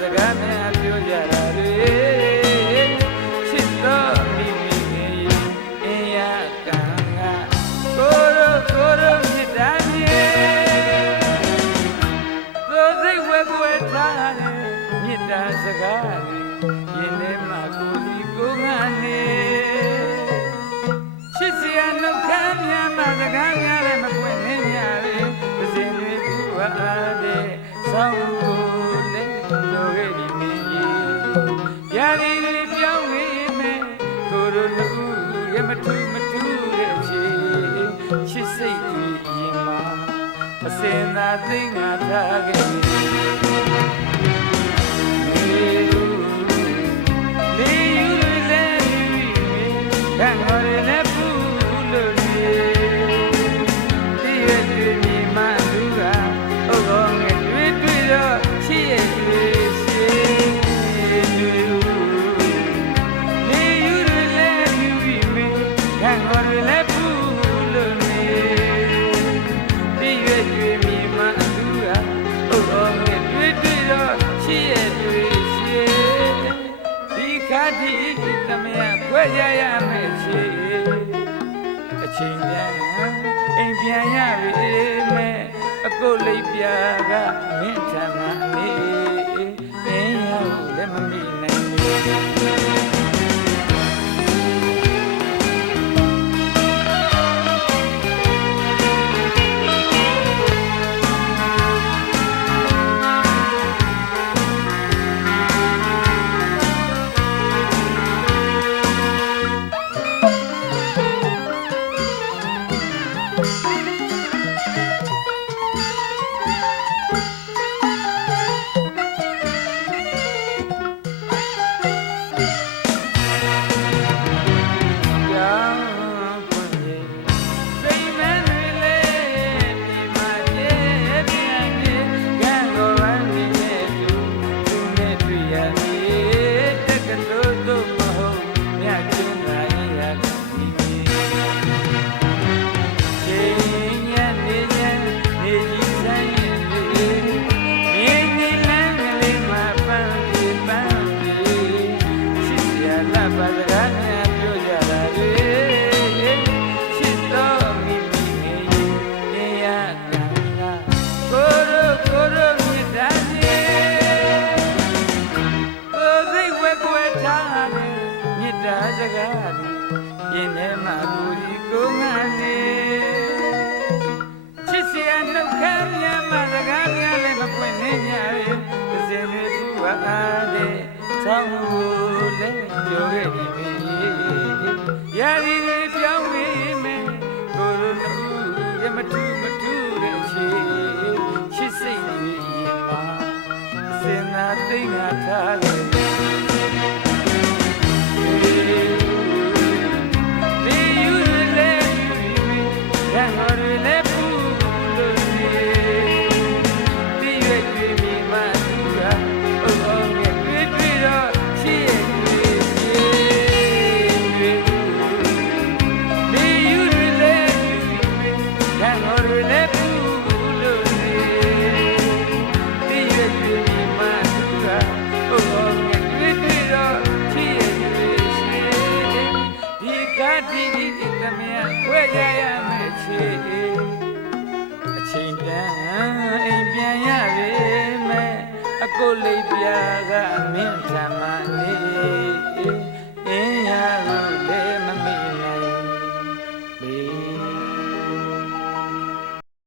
စကားများပြောကြတာတွေချစ်တော်မိမိငယ်အင်းရကံကကိုရိုမြတ်တာမြေသို့စိတ်ဝဲကွယ်ထားတဲ့မြတ်တာစကားတွေရင်ထဲမှာကိုစီကိုငါနေချစ်စရာနှုတ်ခမ်းများမှစကားများလည်းမပွင့်နေကြလေပစင်တွေကူအားတဲ့ဆောင်းကိုလည်းလိုခဲ့ဒီမင်းကြီးရာဒီတွေပြောင်းနေမယ်ကိုရိုလူရမထူတဲ့အချေချစ်စိတ်တွေရင်မှာအစင်သာသိငါထားခဲ့ခွဲရရမယ်ချေအချိန်ပြန်အိမ်ပြန်ရပြီမဲ့အကုတ်လိပ်ပြာကမင်းထမ်းမနေအင်းရောက်လည်းမမိနိုင်ဘူးစကားရင်ထဲမှာကိုဒီကိုငါနေချစ်စရာနှုတ်ခမ်းများမှစကားများလည်းမပွင့်နေကြရဲ့ပစင်တွေကူအားတဲ့ဆောင်းကိုလည်းပြောခဲ့ပြီရာဒီတွေပြောင်းနေမယ်ကိုလိုလူရမထူတဲ့ချီချစ်စိတ်တွေရင်မှာစင်နာသိငါထားခဲ့ခွဲရရမယ်ချေအချိန်တန်အိမ်ပြန်ရပြီမဲ့အကုတ်လိပ်ပြာကမင်းထမ်းမ